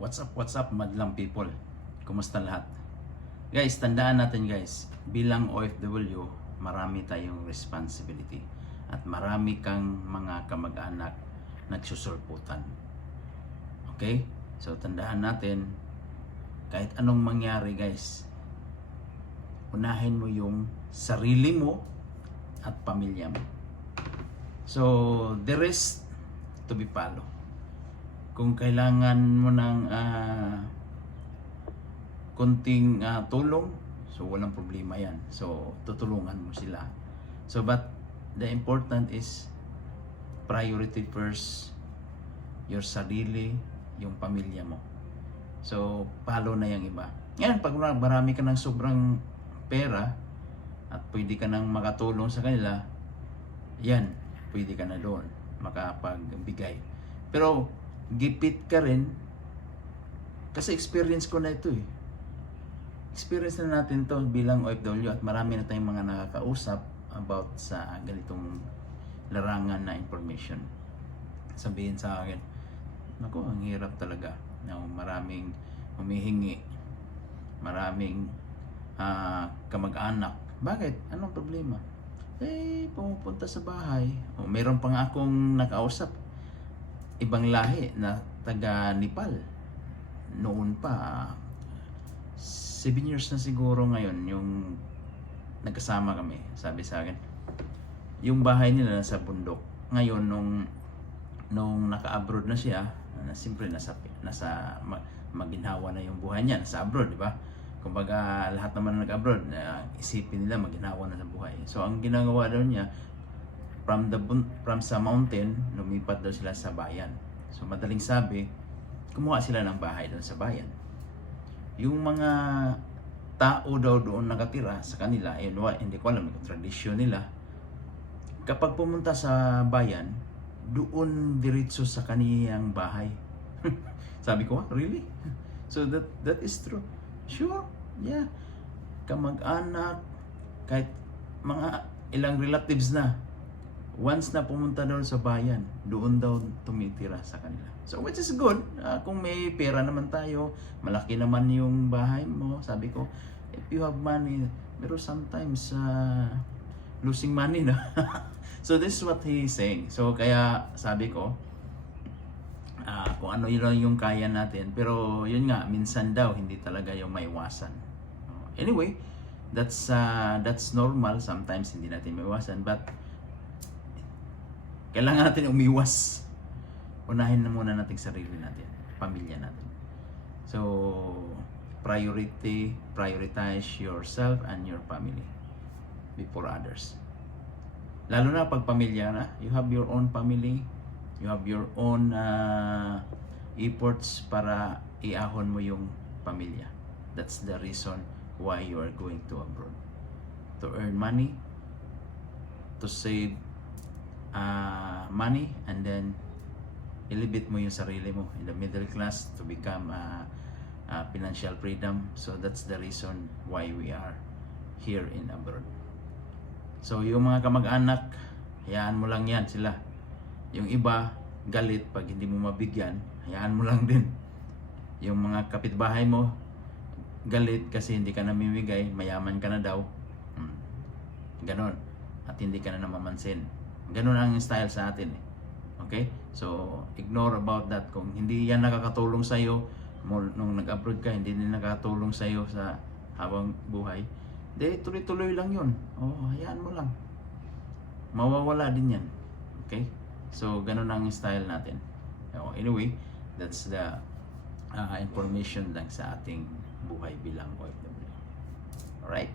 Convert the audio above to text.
What's up, madlang people? Kumusta lahat? Guys, tandaan natin guys, bilang OFW, marami tayong responsibility at marami kang mga kamag-anak nagsusurputan. Okay? So, tandaan natin, kahit anong mangyari guys, unahin mo yung sarili mo at pamilya mo. So, the rest to be follow. Kung kailangan mo ng konting tulong, so walang problema yan. So, tutulungan mo sila. So, but the important is priority first, your sarili, yung pamilya mo. So, follow na yung iba. Ngayon, pag marami ka ng sobrang pera at pwede ka nang makatulong sa kanila, yan, pwede ka na doon makapagbigay. Pero, gipit ka rin kasi experience ko na ito eh. Experience na natin to bilang OFW at marami na tayong mga nakakausap about sa ganitong larangan na information. Sabihin sa akin, naku, ang hirap talaga. Maraming humihingi, maraming kamag-anak. Bakit? Anong problema? Eh, pumupunta sa bahay. O, meron pa nga akong nakausap, ibang lahi na taga Nepal. Noon pa, 7 years na siguro ngayon yung nagkasama kami. Sabi sa akin, yung bahay nila nasa bundok. Ngayon, nung naka-abroad na siya, siyempre nasa maginhawa na yung buhay niya. Nasa abroad, di ba? Kumbaga, lahat naman na nag-abroad, isipin nila maginhawa na sa buhay. So, ang ginagawa daw niya, from sa mountain, lumipat daw sila sa bayan. So, madaling sabi, kumuha sila ng bahay doon sa bayan. Yung mga tao daw doon nakatira sa kanila, hindi ko alam kung tradisyon nila, kapag pumunta sa bayan, doon diretso sa kaniyang bahay. Sabi ko, really? So that is true. Sure, yeah. Kamag-anak, kahit mga ilang relatives na, once na pumunta doon sa bayan, doon daw tumitira sa kanila. So which is good. Kung may pera naman tayo, malaki naman yung bahay mo, sabi ko, if you have money, pero sometimes losing money na. So this is what he is saying. So kaya sabi ko, kung ano yun yung kaya natin, pero yun nga, minsan daw hindi talaga yung maiwasan. Anyway, that's normal. Sometimes hindi natin maiwasan, but kailangan natin umiwas. Unahin na muna natin sarili natin, pamilya natin. So, prioritize yourself and your family before others. Lalo na pag pamilya na, you have your own family, you have your own efforts para iahon mo yung pamilya. That's the reason why you are going to abroad. To earn money, to save money, and then ilibit mo yung sarili mo in the middle class to become financial freedom. So that's the reason why we are here in abroad. So yung mga kamag-anak, hayaan mo lang yan sila. Yung iba galit pag hindi mo mabigyan, hayaan mo lang din. Yung mga kapitbahay mo galit kasi hindi ka namimigay, mayaman ka na daw, ganon, at hindi ka na namamansin. Ganon ang style sa atin eh. Okay? So, ignore about that. Kung hindi yan nakakatulong sa'yo, nung nag-abroad ka, hindi din nakakatulong sa'yo sa habang buhay, de tuloy-tuloy lang yun. Hayaan mo lang. Mawawala din yan. Okay? So, ganun ang style natin. Anyway, that's the information lang sa ating buhay bilang OFW. Alright?